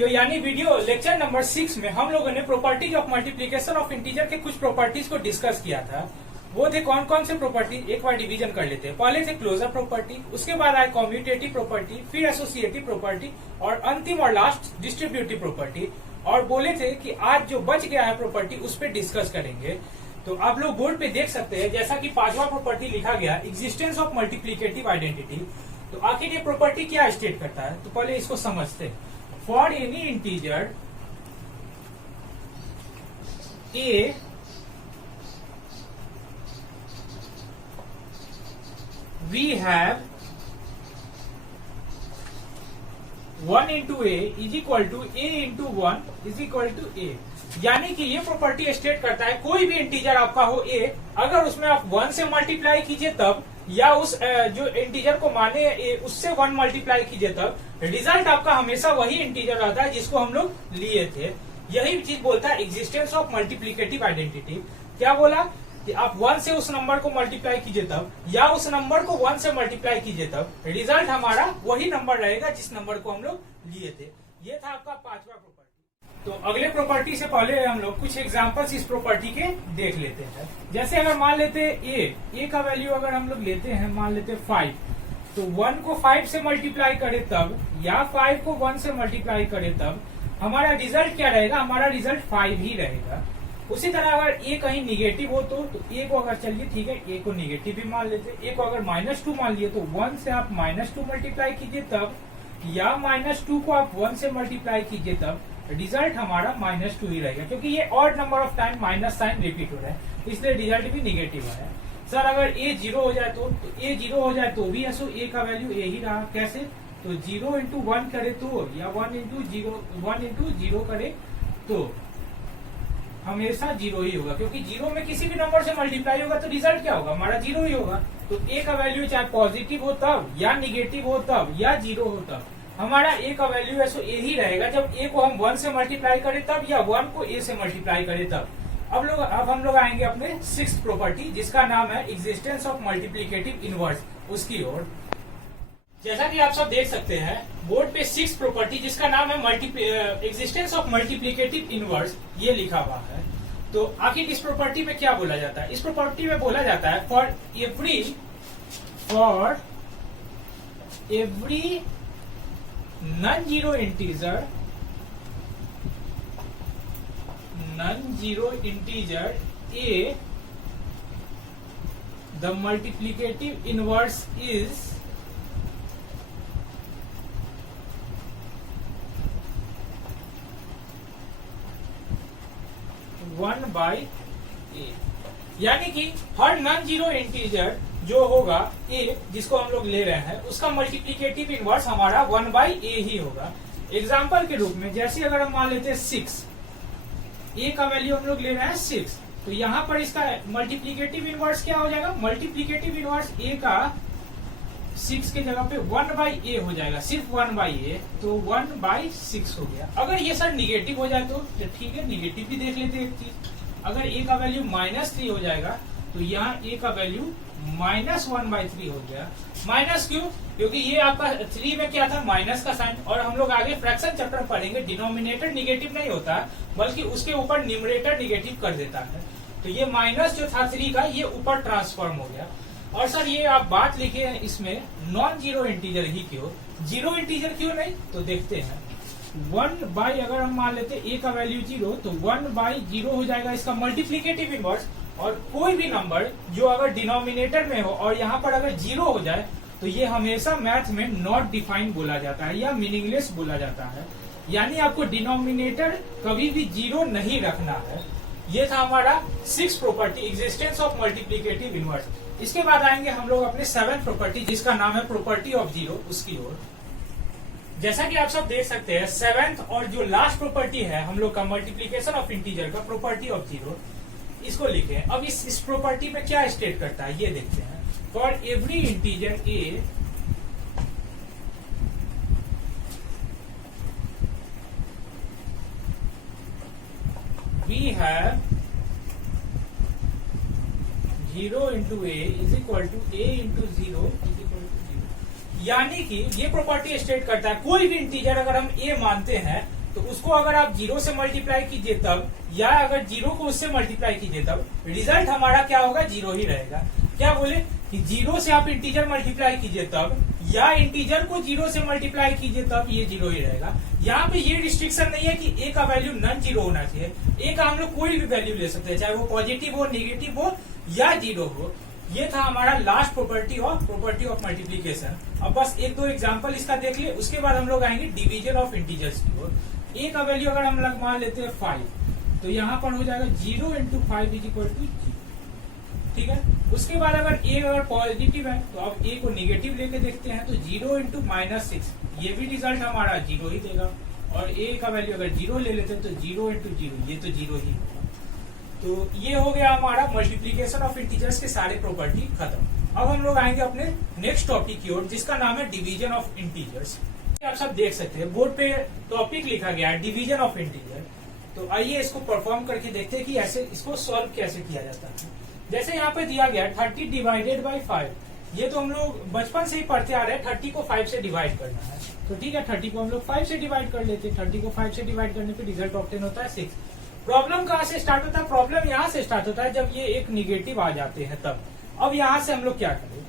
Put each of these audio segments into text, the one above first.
Video यानी video lecture number 6 में हम लोगों ने properties of multiplication of integer के कुछ प्रॉपर्टीज को डिस्कस किया था। वो थे कौन कौन से प्रॉपर्टी, एक बार डिवीजन कर लेते हैं। पहले थे क्लोजर प्रॉपर्टी, उसके बाद आए कॉम्यूटेटिव प्रॉपर्टी, फिर एसोसिएटिव प्रॉपर्टी और अंतिम और लास्ट डिस्ट्रीब्यूटिव प्रॉपर्टी। और बोले थे कि आज जो बच गया है प्रॉपर्टी उस पर डिस्कस करेंगे। तो आप लोग बोर्ड पे देख सकते हैं, जैसा कि पांचवा प्रॉपर्टी लिखा गया, एग्जिस्टेंस ऑफ मल्टीप्लिकेटिव आइडेंटिटी। तो आखिर ये प्रॉपर्टी क्या स्टेट करता है, तो पहले इसको समझते हैं। For any integer A we have 1 into a is equal to a into 1 is equal to a। यानी कि ये प्रॉपर्टी स्टेट करता है कोई भी इंटीजर आपका हो a, अगर उसमें आप 1 से मल्टीप्लाई कीजिए तब, या उस जो इंटीजर को माने a उससे 1 मल्टीप्लाई कीजिए तब, रिजल्ट आपका हमेशा वही इंटीजर रहता है जिसको हम लोग लिए थे। यही चीज बोलता है एग्जिस्टेंस ऑफ मल्टीप्लिकेटिव आइडेंटिटी। क्या बोला कि आप 1 से उस नंबर को मल्टीप्लाई कीजिए तब, या उस नंबर को 1 से मल्टीप्लाई कीजिए तब, रिजल्ट हमारा वही नंबर रहेगा जिस नंबर को हम लोग लिए थे। ये था आपका पांचवा प्रॉपर्टी। तो अगले प्रॉपर्टी से पहले हम लोग कुछ एग्जांपल्स इस प्रॉपर्टी के देख लेते हैं। जैसे अगर मान लेते ए का वैल्यू अगर हम लोग लेते हैं, मान लेते 5, तो 1 को 5 से मल्टीप्लाई करे तब, या 5 को 1 से मल्टीप्लाई करे तब हमारा रिजल्ट क्या रहेगा, हमारा रिजल्ट 5 ही रहेगा। उसी तरह अगर ए कहीं निगेटिव हो तो ए को अगर, चलिए ठीक है, ए को निगेटिव भी मान लेते, ए को अगर -2 मान लिए तो 1 से आप -2 मल्टीप्लाई कीजिए तब, या -2 को आप 1 से मल्टीप्लाई कीजिए तब, रिजल्ट हमारा -2 ही रहेगा, क्योंकि ये odd number of time minus sign repeat हो रहा है, इसलिए रिजल्ट भी निगेटिव है। सर अगर ए 0 हो जाए तो ए 0 हो जाए तो भी ऐसो ए का वैल्यू ए ही रहा। कैसे, तो 0 into 1 करे तो, या 1 into 0 करे तो हमेशा 0 ही होगा, क्योंकि 0 में किसी भी नंबर से मल्टीप्लाई होगा तो रिजल्ट क्या होगा, हमारा 0 ही होगा। तो ए का वैल्यू चाहे पॉजिटिव हो तब, या निगेटिव हो तब, या 0 हो तब, हमारा ए का वैल्यू ऐसा ए ही रहेगा जब ए को हम 1 से मल्टीप्लाई करें तब, या 1 को ए से मल्टीप्लाई करें तब। अब हम लोग आएंगे अपने 6th प्रॉपर्टी, जिसका नाम है एग्जिस्टेंस ऑफ मल्टीप्लिकेटिव इनवर्स, उसकी ओर। जैसा कि आप सब देख सकते हैं बोर्ड पे 6th प्रॉपर्टी, जिसका नाम है एग्जिस्टेंस ऑफ मल्टीप्लिकेटिव इनवर्स, ये लिखा हुआ है। तो आखिर इस प्रॉपर्टी में क्या बोला जाता है, इस प्रॉपर्टी में बोला जाता है for every non zero integer A the multiplicative inverse is 1/a। यानी कि हर नॉन जीरो इंटीजर जो होगा a, जिसको हम लोग ले रहे हैं, उसका मल्टीप्लिकेटिव इनवर्स हमारा 1/a ही होगा। एग्जाम्पल के रूप में जैसे अगर हम मान लेते हैं 6, a का वैल्यू हम लोग ले रहे हैं 6, तो यहाँ पर इसका मल्टीप्लिकेटिव इनवर्स क्या हो जाएगा, मल्टीप्लिकेटिव इनवर्स a का 6 के जगह पे 1/a हो जाएगा, सिर्फ 1/a, तो 1/6 हो गया। अगर ये सर निगेटिव हो जाए तो ठीक है, निगेटिव भी देख लेते हैं एक चीज। अगर a का वैल्यू -3 हो जाएगा तो यहाँ a का वैल्यू -1/3 हो गया। माइनस क्यों, क्योंकि ये आपका 3 में क्या था, माइनस का साइन। और हम लोग आगे फ्रैक्शन चैप्टर पढ़ेंगे, डिनोमिनेटर निगेटिव नहीं होता बल्कि उसके ऊपर न्यूमरेटर निगेटिव कर देता है। तो ये माइनस जो था 3 का, ये ऊपर ट्रांसफॉर्म हो गया। और सर ये आप बात लिखे हैं इसमें नॉन जीरो इंटीजर ही क्यों, जीरो इंटीजर क्यों नहीं, तो देखते हैं। 1/, अगर हम मान लेते a का वैल्यू 0, तो 1/0 हो जाएगा इसका मल्टीप्लिकेटिव इनवर्स। और कोई भी नंबर जो अगर डिनोमिनेटर में हो और यहाँ पर अगर 0 हो जाए तो ये हमेशा मैथ में नॉट डिफाइंड बोला जाता है या मीनिंगलेस बोला जाता है। यानी आपको डिनोमिनेटर कभी भी 0 नहीं रखना है। ये था हमारा 6th property, existence of multiplicative inverse. इसके बाद आएंगे हम लोग अपने 7th प्रॉपर्टी, जिसका नाम है प्रॉपर्टी ऑफ 0, उसकी ओर। जैसा कि आप सब देख सकते हैं 7th और जो लास्ट प्रॉपर्टी है हम लोग का मल्टीप्लिकेशन ऑफ इंटीजर का, प्रॉपर्टी ऑफ 0, इसको लिखे हैं। अब इस प्रॉपर्टी में क्या स्टेट करता है ये देखते हैं। For every integer A V have 0 into a is equal to a into 0 is equal to 0। यानी कि ये प्रॉपर्टी स्टेट करता है कोई भी इंटीजर अगर हम a मानते हैं तो उसको अगर आप 0 से मल्टीप्लाई कीजिए तब, या अगर 0 को उससे मल्टीप्लाई कीजिए तब रिजल्ट हमारा क्या होगा, 0 ही रहेगा। क्या बोले कि 0 से आप इंटीजर मल्टीप्लाई कीजिए तब, या इंटीजर को 0 से मल्टीप्लाई कीजिए तब ये 0 ही रहेगा। यहाँ पे ये रिस्ट्रिक्शन नहीं है कि ए का वैल्यू नॉन 0 होना चाहिए। ए का हम लोग कोई भी वैल्यू ले सकते हैं, चाहे वो पॉजिटिव हो, नेगेटिव हो या 0 हो। ये था हमारा लास्ट प्रॉपर्टी ऑफ मल्टीप्लीकेशन। अब बस एक दो एग्जांपल इसका देख लिए, उसके बाद हम लोग आएंगे डिवीजन ऑफ इंटीजर्स की ओर। ए का वैल्यू अगर हम लोग मान लेते हैं 5, तो यहाँ पर हो जाएगा 0 × 5 = 0। ठीक है, उसके बाद अगर ए अगर पॉजिटिव है तो अब ए को निगेटिव लेके देखते हैं, तो 0 × -6, ये भी रिजल्ट हमारा 0 ही देगा। और ए का वैल्यू अगर 0 ले लेते हैं तो 0 × 0, ये तो 0 ही होगा। तो ये हो गया हमारा मल्टीप्लीकेशन ऑफ इंटीजर्स के सारे प्रॉपर्टी खत्म। अब हम लोग आएंगे अपने नेक्स्ट टॉपिक की ओर, जिसका नाम है डिवीजन ऑफ इंटीजर्स। आप सब देख सकते हैं बोर्ड पे टॉपिक लिखा गया है डिवीजन ऑफ इंटीजर। तो आइए इसको परफॉर्म करके देखते हैं कि ऐसे इसको सॉल्व कैसे किया जाता है। जैसे यहाँ पे दिया गया 30 / 5, ये तो हम लोग बचपन से ही पढ़ते आ रहे हैं। 30 को 5 से डिवाइड करना है, तो ठीक है 30 को हम लोग 5 से डिवाइड कर लेते हैं। 30 को 5 से डिवाइड करने पे रिजल्ट ऑब्टेन होता है 6। प्रॉब्लम कहाँ से स्टार्ट होता है, प्रॉब्लम यहाँ से स्टार्ट होता है जब ये एक निगेटिव आ जाते हैं तब। अब यहाँ से हम लोग क्या करें,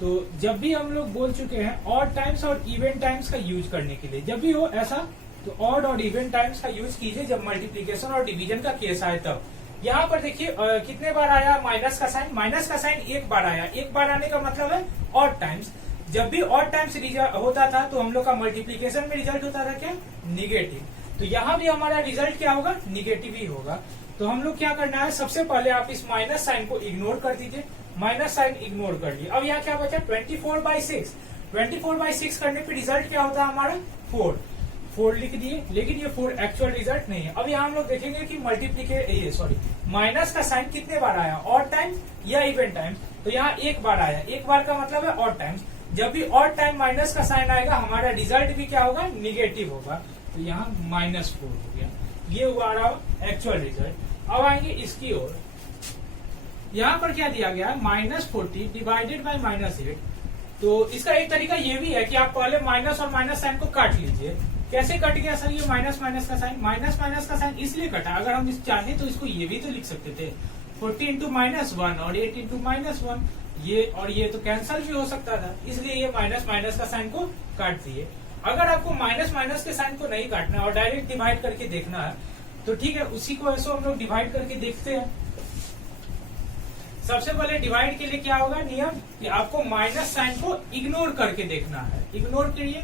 तो जब भी हम लोग बोल चुके हैं ऑड टाइम्स और इवन टाइम्स का यूज करने के लिए, जब भी हो ऐसा तो ऑड और इवन टाइम्स का यूज कीजिए जब मल्टीप्लीकेशन और डिवीजन का केस आए तब। यहाँ पर देखिए कितने बार आया माइनस का साइन, माइनस का साइन एक बार आया। एक बार आने का मतलब है ऑड टाइम्स। जब भी ऑड टाइम्स होता था तो हम लोग का मल्टीप्लीकेशन में रिजल्ट होता था क्या, निगेटिव। तो यहाँ भी हमारा रिजल्ट क्या होगा, निगेटिव ही होगा। तो हम लोग क्या करना है, सबसे पहले आप इस माइनस साइन को इग्नोर कर दीजिए। माइनस साइन इग्नोर कर दिए। अब यहाँ क्या बचा 24/6। 24/6 करने पे रिजल्ट क्या होता है हमारा 4 लिख दिए, लेकिन ये 4 एक्चुअल रिजल्ट नहीं है। अब यहाँ हम लोग देखेंगे कि माइनस का साइन कितने बार आया, ऑड टाइम या इवन टाइम। तो यहाँ एक बार आया, एक बार का मतलब है ऑड टाइम्स। जब भी ऑड टाइम माइनस का साइन आएगा हमारा रिजल्ट भी क्या होगा, निगेटिव होगा। तो यहाँ -4 हो गया, ये हुआ एक्चुअल रिजल्ट। अब आएंगे इसकी ओर। यहाँ पर क्या दिया गया है, -40 / -8। तो इसका एक तरीका ये भी है कि आप पहले माइनस और माइनस साइन को काट लीजिए। कैसे कट गया सर ये माइनस का साइन, माइनस का साइन इसलिए कटा, अगर हम चाहे तो इसको ये भी तो लिख सकते थे 40 × -1 और 8 × -1, ये और ये तो कैंसल भी हो सकता था, इसलिए ये माइनस का साइन को काट दिए। अगर आपको माइनस के साइन को नहीं काटना और डायरेक्ट डिवाइड करके देखना है तो ठीक है, उसी को ऐसे हम लोग डिवाइड करके देखते हैं। सबसे पहले डिवाइड के लिए क्या होगा नियम, कि आपको माइनस साइन को इग्नोर करके देखना है। इग्नोर करिए,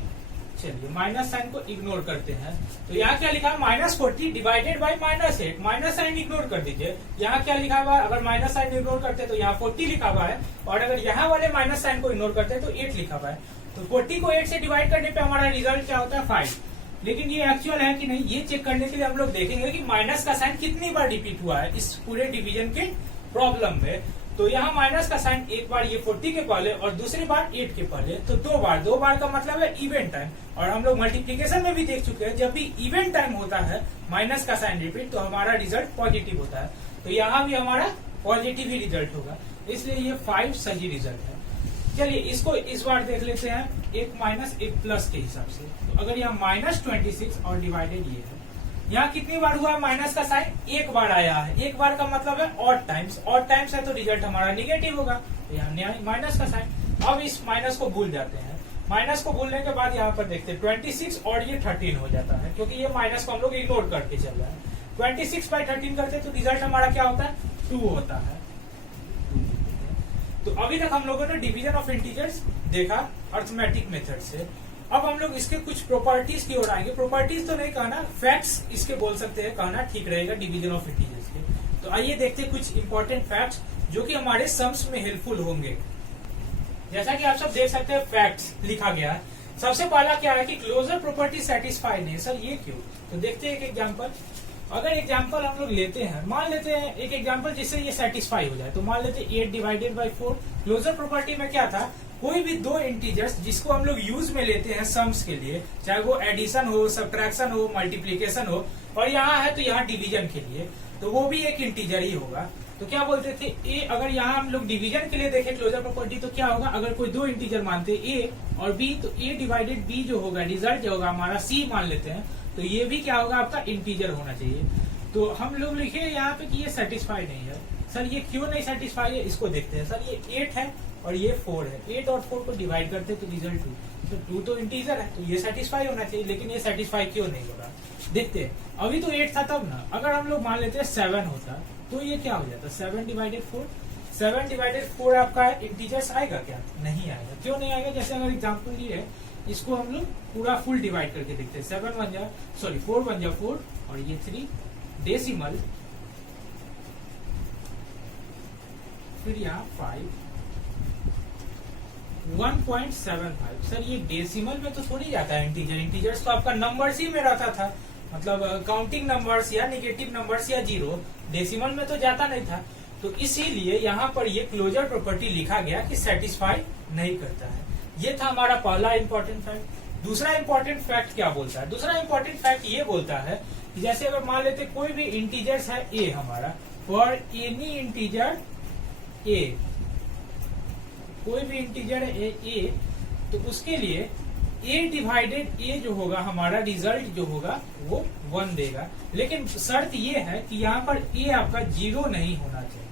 चलिए माइनस साइन को इग्नोर करते हैं। तो यहाँ क्या लिखा है, -40 / -8। माइनस साइन इग्नोर कर दीजिए। यहाँ क्या लिखा हुआ है, अगर माइनस साइन इग्नोर करते हैं तो यहाँ 40 लिखा हुआ है, और अगर यहाँ वाले माइनस साइन को इग्नोर करते हैं तो 8 लिखा हुआ है। तो 40 को 8 से डिवाइड करने पे हमारा रिजल्ट क्या होता है 5। लेकिन ये एक्चुअल है कि नहीं, ये चेक करने के लिए हम लोग देखेंगे कि माइनस का साइन कितनी बार रिपीट हुआ है इस पूरे डिवीजन के प्रॉब्लम में। तो यहाँ माइनस का साइन एक बार ये 40 के पहले और दूसरी बार 8 के पहले, तो दो बार का मतलब है इवन टाइम। और हम लोग मल्टीप्लीकेशन में भी देख चुके हैं, जब भी इवन टाइम होता है माइनस का साइन रिपीट, तो हमारा रिजल्ट पॉजिटिव होता है। तो यहाँ भी हमारा पॉजिटिव ही रिजल्ट होगा, इसलिए ये 5 सही रिजल्ट है। चलिए इसको इस बार देख लेते हैं, एक माइनस एक प्लस के हिसाब से। तो अगर यहाँ -26 और डिवाइडेड ये है, यहाँ कितनी बार हुआ माइनस का साइन, एक बार आया है। एक बार का मतलब है ऑड टाइम्स, ऑड टाइम्स है तो रिजल्ट हमारा निगेटिव होगा। तो यहाँ माइनस का साइन। अब इस माइनस को भूल जाते हैं। माइनस को भूलने के बाद यहाँ पर देखते हैं 26 और ये 13 हो जाता है, क्योंकि ये माइनस को हम लोग इग्नोर करके चल रहा है। 26/13 करते तो रिजल्ट हमारा क्या होता है 2 होता है। तो अभी तक हम लोगों ने डिवीजन ऑफ इंटीजर्स देखा अर्थमेटिक मेथड से। अब हम लोग इसके कुछ प्रॉपर्टीज की ओर आएंगे। प्रॉपर्टीज तो नहीं कहना, फैक्ट्स इसके बोल सकते हैं, कहना ठीक रहेगा डिवीजन ऑफ इंटीजर्स के। तो आइए देखते हैं कुछ इंपॉर्टेंट फैक्ट्स जो कि हमारे सम्स में हेल्पफुल होंगे। जैसा कि आप सब देख सकते हैं फैक्ट्स लिखा गया है। सबसे पहला क्या है कि क्लोजर प्रॉपर्टी सेटिस्फाई नहीं। सर ये क्यों, तो देखते हैं एक एग्जाम्पल। अगर एग्जाम्पल हम लोग लेते हैं, मान लेते हैं एक एग्जाम्पल जिससे ये सेटिस्फाई हो जाए, तो मान लेते हैं 8 / 4। क्लोजर प्रॉपर्टी में क्या था, कोई भी दो इंटीजर्स जिसको हम लोग यूज में लेते हैं सम्स के लिए, चाहे वो एडिशन हो, सब्ट्रैक्शन हो, मल्टीप्लीकेशन हो, और यहाँ है तो यहाँ डिवीजन के लिए, तो वो भी एक इंटीजर ही होगा। तो क्या बोलते थे ए, अगर यहाँ हम लोग डिवीजन के लिए देखें क्लोजर प्रॉपर्टी, तो क्या होगा, अगर कोई दो इंटीजर मानते ए और बी, तो a / b जो होगा रिजल्ट जो होगा हमारा c मान लेते हैं, तो तो ये भी क्या होगा, आपका इंटीजर होना चाहिए। तो हम लोग लिखे यहाँ पे कि ये सेटिस्फाई नहीं है। सर ये क्यों नहीं सेटिस्फाई है, इसको देखते हैं। सर ये 8 है और ये 4 है, 8 और 4 को डिवाइड करते हैं तो रिजल्ट 2, तो 2 तो इंटीजर है, तो ये सेटिस्फाई होना चाहिए, लेकिन ये सेटिस्फाई क्यों नहीं हो रहा, देखते हैं। अभी तो 8 था तब ना, अगर हम लोग मान लेते हैं 7 होता तो ये क्या हो जाता, 7 डिवाइडेड 4, 7 डिवाइडेड 4 आपका इंटीजर्स आएगा क्या, नहीं आएगा। क्यों नहीं आएगा, जैसे अगर एग्जाम्पल ये है, इसको हम लोग पूरा फुल डिवाइड करके देखते हैं। 4 1 जा 4 और ये 3 डेसिमल, फिर यहाँ 5 1.75। सर ये डेसिमल में तो थोड़ी जाता है इंटीजर, इंटीजर्स तो आपका नंबर्स ही में रहता था, मतलब काउंटिंग नंबर्स या नेगेटिव नंबर्स या जीरो, डेसिमल में तो जाता नहीं था। तो इसीलिए यहाँ पर ये क्लोजर प्रॉपर्टी लिखा गया कि सेटिस्फाई नहीं करता है। ये था हमारा पहला इंपॉर्टेंट फैक्ट। दूसरा इंपॉर्टेंट फैक्ट क्या बोलता है, दूसरा इंपॉर्टेंट फैक्ट ये बोलता है कि जैसे अगर मान लेते कोई भी इंटीजर्स है ए हमारा, फॉर एनी इंटीजर ए, कोई भी इंटीजर है ए, तो उसके लिए ए डिवाइडेड ए जो होगा हमारा रिजल्ट जो होगा वो 1 देगा। लेकिन शर्त ये है कि यहाँ पर ए आपका 0 नहीं होना चाहिए।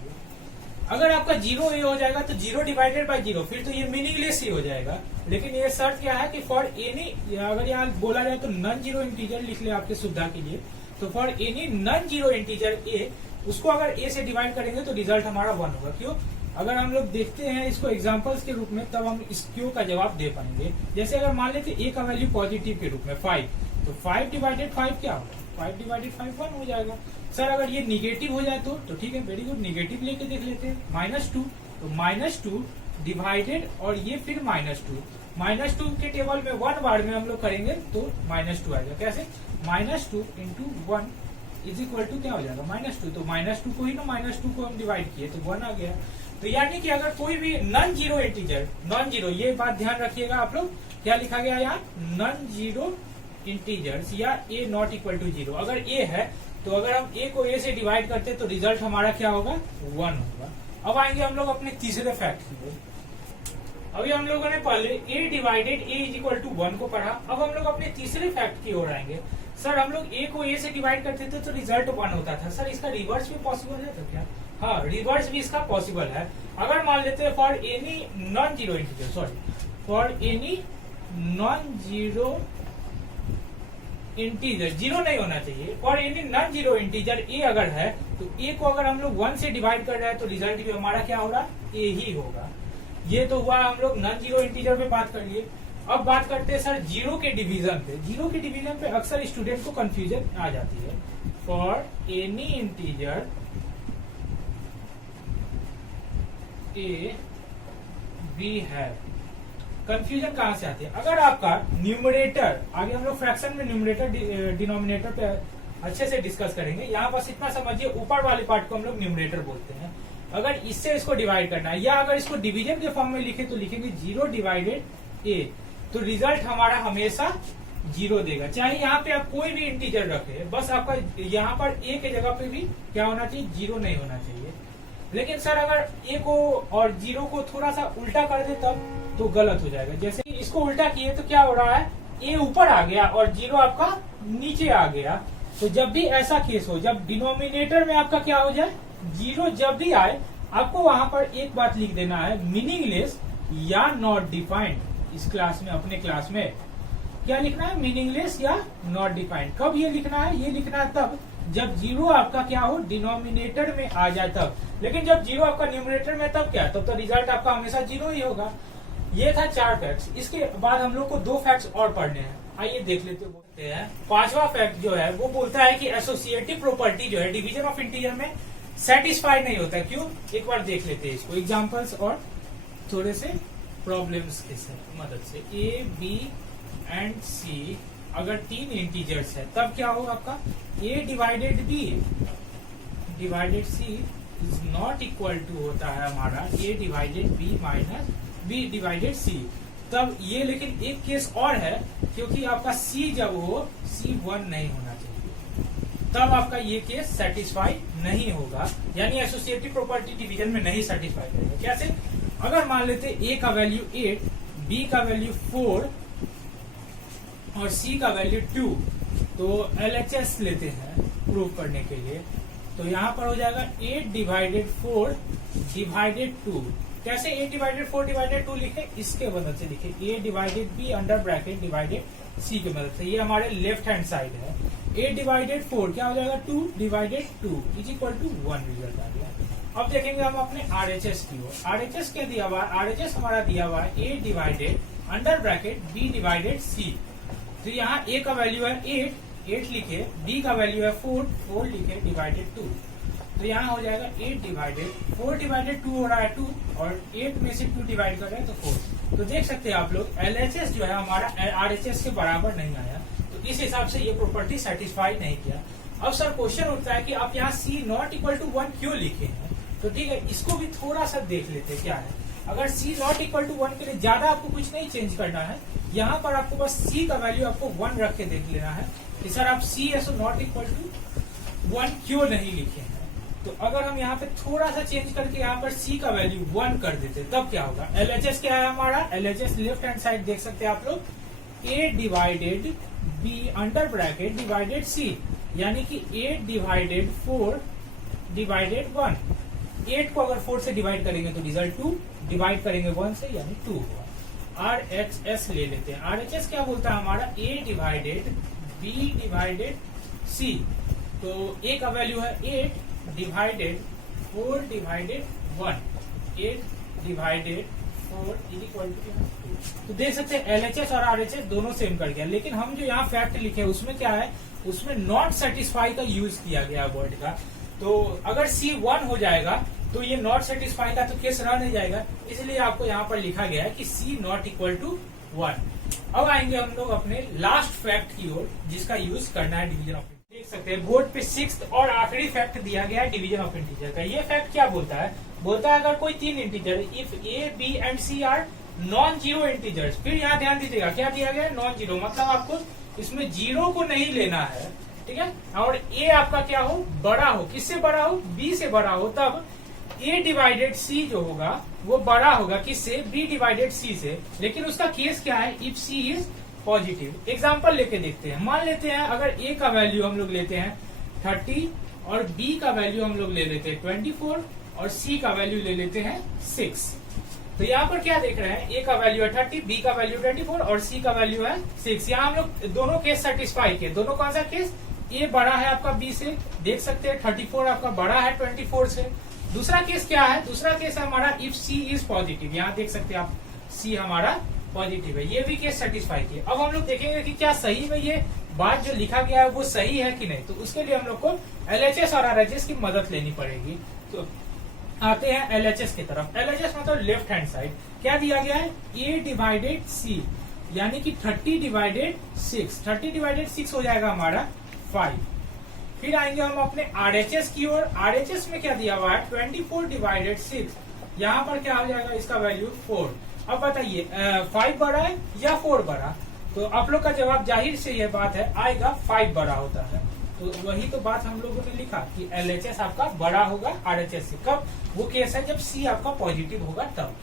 अगर आपका 0 ए हो जाएगा तो 0 डिवाइडेड बाय 0, फिर तो ये मीनिंगलेस ही हो जाएगा। लेकिन ये शर्त क्या है कि फॉर एनी, अगर यहाँ बोला जाए तो नॉन जीरो इंटीजर लिख ले आपके सुविधा के लिए, तो for any non zero integer a, उसको अगर ए से डिवाइड करेंगे तो रिजल्ट हमारा 1 होगा। क्यों, अगर हम लोग देखते हैं इसको एग्जांपल्स के रूप में, तब हम इस क्यों का जवाब दे पाएंगे। जैसे अगर मान लेते ए का वैल्यू पॉजिटिव के रूप में 5, तो 5 डिवाइडेड 5 क्या होगा, 5 डिवाइडेड 5 1 हो जाएगा। सर अगर ये निगेटिव हो जाए तो ठीक है, वेरी गुड, निगेटिव लेके देख लेते हैं। -2, तो -2 डिवाइडेड और ये फिर -2, -2 के टेबल में 1 बार में हम लोग करेंगे तो -2 आएगा। कैसे, -2 इंटू 1 इज इक्वल टू क्या हो जाएगा, -2। तो -2 को ही ना, -2 को हम डिवाइड किए तो 1 आ गया। तो यानी कि अगर कोई भी non zero integer, non zero, ये बात ध्यान रखिएगा आप लोग, क्या लिखा गया यहाँ, नॉन जीरो इंटीजर्स या ए नॉट इक्वल टू 0, अगर ए है तो अगर हम ए को ए से डिवाइड करते हैं तो रिजल्ट हमारा क्या होगा, 1 होगा। अब आएंगे हम लोग अपने तीसरे फैक्ट की ओर। अभी हम लोगों ने पहले a divided a is equal to 1 को पढ़ा, अब हम लोग अपने तीसरे फैक्ट की ओर आएंगे। सर हम लोग ए को ए से डिवाइड करते थे तो रिजल्ट 1 होता था, सर इसका रिवर्स भी पॉसिबल है तो क्या, हाँ रिवर्स भी इसका पॉसिबल है। अगर मान लेते हैं for any non zero integer, sorry for any non zero integer, 0 नहीं होना चाहिए, for any non zero integer a अगर है तो ए को अगर हम लोग 1 से डिवाइड कर रहे हैं तो रिजल्ट भी हमारा क्या होगा, ए ही होगा। ये तो हुआ हम लोग नॉन जीरो इंटीजर पे बात कर लिए। अब बात करते हैं सर जीरो के डिवीजन पे। जीरो के डिवीजन पे अक्सर स्टूडेंट को कंफ्यूजन आ जाती है। For any integer A B है, कंफ्यूजन कहां से आती है, अगर आपका न्यूमरेटर, आगे हम लोग फ्रैक्शन में न्यूमरेटर डिनोमिनेटर पे अच्छे से डिस्कस करेंगे, यहाँ बस इतना समझिए ऊपर वाले पार्ट को हम लोग न्यूमरेटर बोलते हैं। अगर इससे इसको डिवाइड करना है या अगर इसको डिवीजन के फॉर्म में लिखे तो लिखेंगे 0 डिवाइडेड ए, तो रिजल्ट हमारा हमेशा 0 देगा। चाहे यहाँ पे आप कोई भी इंटीजर रखे, बस आपका यहाँ पर ए के जगह पे भी क्या होना चाहिए, 0 नहीं होना चाहिए। लेकिन सर अगर ए को और 0 को थोड़ा सा उल्टा कर दे तब तो गलत हो जाएगा। जैसे इसको उल्टा किए तो क्या हो रहा है, ए ऊपर आ गया और 0 आपका नीचे आ गया। तो जब भी ऐसा केस हो, जब डिनोमिनेटर में आपका क्या हो जाए, 0 जब भी आए, आपको वहां पर एक बात लिख देना है, मीनिंगलेस या नॉट डिफाइंड। इस क्लास में, अपने क्लास में क्या लिखना है, मीनिंगलेस या नॉट डिफाइंड। कब ये लिखना है, ये लिखना है तब जब 0 आपका क्या हो, डिनोमिनेटर में आ जाए तब। लेकिन जब 0 आपका न्यूमरेटर में तब क्या, तब तो रिजल्ट आपका हमेशा 0 ही होगा। ये था 4 फैक्ट्स। इसके बाद हम लोग को 2 फैक्ट्स और पढ़ने हैं, आइए देख लेते हैं। 5वां फैक्ट जो है वो बोलता है कि एसोसिएटिव प्रॉपर्टी जो है डिवीजन ऑफ इंटीजर में सेटिस्फाई नहीं होता। क्यों, एक बार देख लेते हैं इसको एग्जांपल्स और थोड़े से प्रॉब्लम्स के मदद से। ए बी एंड सी अगर 3 इंटीजर्स है तब क्या होगा आपका, a divided b divided c is not equal to होता है हमारा a divided b minus b divided c. तब ये, लेकिन एक केस और है, क्योंकि आपका सी जब हो, सी 1 नहीं होना चाहिए, तब आपका ये केस सेटिस्फाई नहीं होगा, यानी एसोसिएटिव प्रॉपर्टी डिवीजन में नहीं सेटिस्फाई करेगा। कैसे, अगर मान लेते ए का वैल्यू 8, बी का वैल्यू 4 और सी का वैल्यू 2, तो LHS लेते हैं प्रूव करने के लिए। तो यहाँ पर हो जाएगा 8 डिवाइडेड 4 डिवाइडेड 2। कैसे 8 डिवाइडेड 4 डिवाइडेड 2 लिखे, इसके मदद से लिखे, A divided B under bracket divided C की मदद से। ये हमारे लेफ्ट हैंड साइड है। 8 डिवाइडेड 4 क्या हो जाएगा, 2 divided 2 is equal to 1 result आ गया। अब देखेंगे हम अपने RHS की ओर। RHS क्या दिया हुआ है, RHS हमारा दिया हुआ है A divided under bracket B divided C। तो यहाँ A का वैल्यू है 8 लिखे, B का वैल्यू है 4 लिखे, डिवाइडेड 2। तो यहाँ हो जाएगा 8 डिवाइडेड 4 डिवाइडेड 2 हो रहा है 2, और 8 में से 2 डिवाइड कर रहे हैं तो 4। तो देख सकते हैं आप लोग LHS जो है हमारा RHS के बराबर नहीं आया, तो इस हिसाब से ये प्रॉपर्टी सेटिस्फाई नहीं किया। अब सर क्वेश्चन उठता है कि आप यहाँ C नॉट इक्वल टू 1 क्यों लिखे हैं। तो ठीक है, इसको भी थोड़ा सा देख लेते हैं क्या है। अगर C नॉट इक्वल टू 1 के लिए ज्यादा आपको कुछ नहीं चेंज करना है, यहाँ पर आपको बस C का वैल्यू आपको 1 रख के देख लेना है कि सर आप C नॉट इक्वल टू 1 क्यों नहीं लिखे हैं। तो अगर हम यहाँ पे थोड़ा सा चेंज करके यहाँ पर C का वैल्यू 1 कर देते तब क्या होगा। LHS क्या है हमारा, LHS लेफ्ट हैंड साइड देख सकते हैं आप लोग, A divided B under bracket divided C, यानी कि 8 डिवाइडेड 4 डिवाइडेड 1। 8 को अगर 4 से डिवाइड करेंगे तो रिजल्ट 2, डिवाइड करेंगे 1 से यानी 2 होगा। RHS ले लेते हैं। RHS क्या बोलता है हमारा, A divided B divided C। तो A का वैल्यू है 8 divided 4 divided 1, 8 divided 4 is equal to 2। तो देख सकते हैं LHS और RHS दोनों सेम कर गया, लेकिन हम जो यहाँ फैक्ट लिखे उसमें क्या है, उसमें नॉट सेटिस्फाई का यूज किया गया वर्ड का। तो अगर C 1 हो जाएगा तो ये नॉट सेटिस्फाई का तो केस रह नहीं जाएगा, इसलिए आपको यहाँ पर लिखा गया है कि C नॉट इक्वल टू 1। अब आएंगे हम लोग अपने लास्ट फैक्ट की ओर, जिसका यूज करना है डिवीजन ऑफ। देख सकते हैं बोर्ड पे 6th और आखिरी फैक्ट दिया गया है डिवीजन ऑफ इंटीजर का। ये फैक्ट क्या बोलता है, बोलता है अगर कोई 3 integer if A, B and C are non zero integers. फिर यहाँ ध्यान दीजिएगा क्या दिया गया है, नॉन जीरो, मतलब आपको इसमें जीरो को नहीं लेना है, ठीक है। और A आपका क्या हो, बड़ा हो, किससे बड़ा हो, B से बड़ा हो, तब A डिवाइडेड C जो होगा वो बड़ा होगा किससे, B डिवाइडेड C से। लेकिन उसका केस क्या है, if C is positive. Example लेके देखते हैं। मान लेते हैं अगर A का वैल्यू हम लोग लेते हैं 30 और B का वैल्यू हम लोग ले लेते हैं 24 और C का वैल्यू ले लेते हैं 6। तो यहाँ पर क्या देख रहे हैं, A का वैल्यू है 30, B का वैल्यू 24 और C का वैल्यू है 6। यहाँ हम लोग दोनों केस सेटिस्फाई किए। दोनों कौन सा केस, A बड़ा है आपका B से, देख सकते हैं 34 आपका बड़ा है 24 से। दूसरा केस क्या है, दूसरा केस है हमारा इफ C इज पॉजिटिव। यहाँ देख सकते हैं आप C हमारा पॉजिटिव है, ये भी केस सेटिस्फाई किया। अब हम लोग देखेंगे कि क्या सही में ये बात जो लिखा गया है वो सही है कि नहीं। तो उसके लिए हम लोग को LHS और RHS की मदद लेनी पड़ेगी। तो आते हैं LHS की तरफ। LHS मतलब लेफ्ट हैंड साइड क्या दिया गया है, A डिवाइडेड C, यानी कि 30 डिवाइडेड 6। 30 डिवाइडेड 6 हो जाएगा हमारा 5। फिर आएंगे हम अपने RHS की ओर। RHS में क्या दिया हुआ है, 24 डिवाइडेड 6, यहाँ पर क्या हो जाएगा, इसका वैल्यू 4। अब बताइए 5 बड़ा है या 4 बड़ा, तो आप लोग का जवाब जाहिर से ये बात है आएगा 5 बड़ा होता है। तो वही तो बात हम लोगों ने लिखा कि LHS आपका बड़ा होगा RHS से। कब, वो केस है जब C आपका पॉजिटिव होगा तब।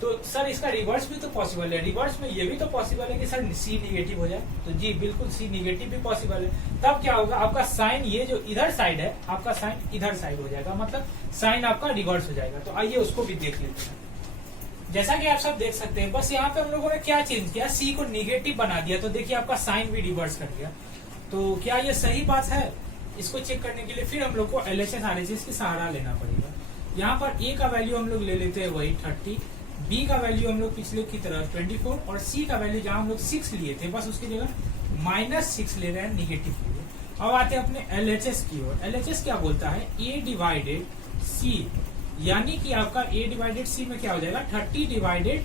तो सर इसका रिवर्स भी तो पॉसिबल है, रिवर्स में ये भी तो पॉसिबल है कि सर C निगेटिव हो जाए। तो जी बिल्कुल C निगेटिव भी पॉसिबल है। तब क्या होगा, आपका साइन ये जो इधर साइड है आपका साइन इधर साइड हो जाएगा, मतलब साइन आपका रिवर्स हो जाएगा। तो आइए उसको भी देख लेते हैं। जैसा कि आप सब देख सकते हैं, बस यहाँ पे हम लोगों ने क्या चेंज किया, C को निगेटिव बना दिया। तो देखिए आपका साइन भी रिवर्स कर दिया। तो क्या ये सही बात है, इसको चेक करने के लिए फिर हम लोग को LHS RHS की सहारा लेना पड़ेगा। यहाँ पर A का वैल्यू हम लोग ले लेते हैं वही 30, B का वैल्यू हम लोग पिछले की तरह 24 और C का वैल्यू जहाँ हम लोग 6 लिए थे बस उसकी जगह -6 ले रहे हैं निगेटिव के लिए। अब आते हैं अपने LHS की ओर। LHS क्या बोलता है, A डिवाइडेड C, यानी कि आपका A डिवाइडेड C में क्या हो जाएगा 30 डिवाइडेड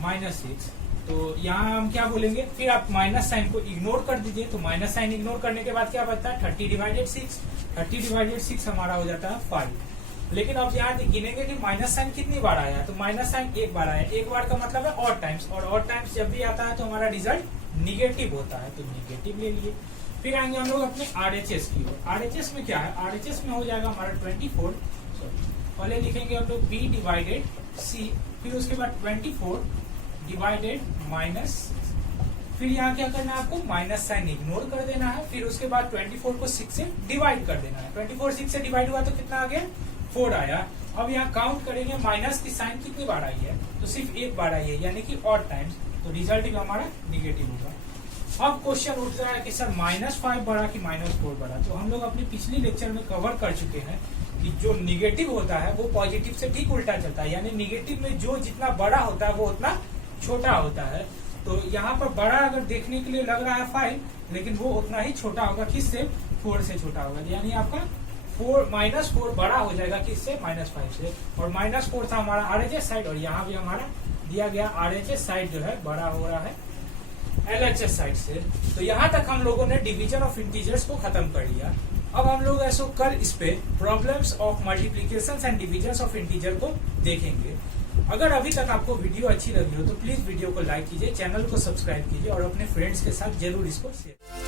-6। तो यहाँ हम क्या बोलेंगे, फिर आप माइनस साइन को इग्नोर कर दीजिए। तो माइनस साइन इग्नोर करने के बाद क्या बचता है 30 डिवाइडेड 6। 30 डिवाइडेड 6 हमारा हो जाता है 5। लेकिन अब यहाँ गिनेंगे कि माइनस साइन कितनी बार आया, तो माइनस साइन एक बार आया। एक बार का मतलब है ऑड टाइम्स, और ऑड टाइम्स जब भी आता है तो हमारा रिजल्ट निगेटिव होता है, तो निगेटिव ले लिए। फिर आएंगे हम लोग अपने RHS की ओर। RHS में क्या है, RHS में हो जाएगा हमारा 24, पहले लिखेंगे हम लोग B डिवाइडेड C, फिर उसके बाद 24 डिवाइडेड -6, फिर यहाँ क्या करना है आपको, माइनस साइन इग्नोर कर देना है, फिर उसके बाद 24 को 6 से डिवाइड कर देना है। 24 6 से डिवाइड हुआ तो कितना आ गया, 4 आया। अब यहाँ काउंट करेंगे माइनस की साइन कितनी बार आई है, तो सिर्फ एक बार आई है, यानी कि ऑड टाइम्स, तो रिजल्ट भी हमारा निगेटिव होगा। अब क्वेश्चन उठ रहा है कि सर -5 बढ़ा कि -4 बढ़ा, तो हम लोग अपनी पिछली लेक्चर में कवर कर चुके हैं कि जो निगेटिव होता है वो पॉजिटिव से ठीक उल्टा चलता है, यानी निगेटिव में जो जितना बड़ा होता है वो उतना छोटा होता है। तो यहाँ पर बड़ा अगर देखने के लिए लग रहा है 5, लेकिन वो उतना ही छोटा होगा, किससे, 4 से छोटा होगा, यानी आपका -4 बड़ा हो जाएगा किससे, -5 से। और -4 था हमारा RHS साइड, और यहाँ भी हमारा दिया गया RHS साइड जो है बड़ा हो रहा है LHS साइड से। तो यहाँ तक हम लोगों ने डिवीजन ऑफ इंटीजर्स को खत्म कर लिया। अब हम लोग ऐसा कल इस पे problems of multiplication and divisions of integer को देखेंगे। अगर अभी तक आपको वीडियो अच्छी लगी हो तो प्लीज वीडियो को लाइक कीजिए, चैनल को सब्सक्राइब कीजिए और अपने फ्रेंड्स के साथ जरूर इसको शेयर कीजिए।